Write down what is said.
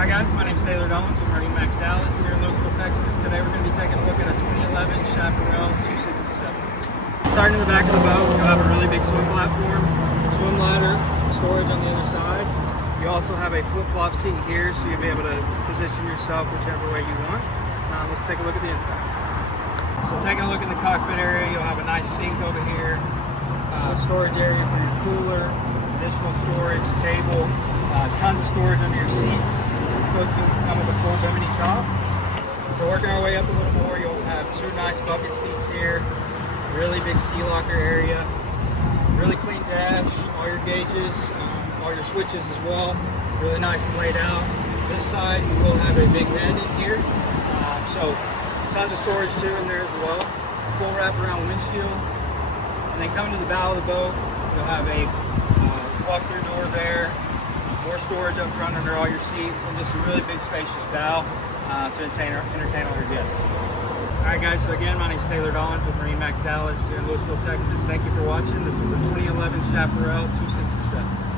Hi guys, my name is Taylor Dollins with MarineMax Dallas here in Louisville, Texas. Today we're going to be taking a look at a 2011 Chaparral 267. Starting in the back of the boat, you'll have a really big swim platform, swim ladder, storage on the other side. You also have a flip-flop seat here, so you'll be able to position yourself whichever way you want. Let's take a look at the inside. So taking a look in the cockpit area, you'll have a nice sink over here, storage area for your cooler, additional storage, table, tons of storage under your seats. This boat's going to come with a full bimini top. So working our way up a little more, you'll have two nice bucket seats here, really big ski locker area, really clean dash, all your gauges, all your switches as well, really nice and laid out. This side you will have a big bed in here, so tons of storage too in there as well. Full wraparound windshield, and then coming to the bow of the boat, you'll have a walk-through door there, more storage up front under all your seats, and just a really big spacious bow to entertain all your guests. Alright guys, so again, my name is Taylor Dollins with MarineMax Dallas here in Louisville, Texas. Thank you for watching. This was a 2011 Chaparral 267.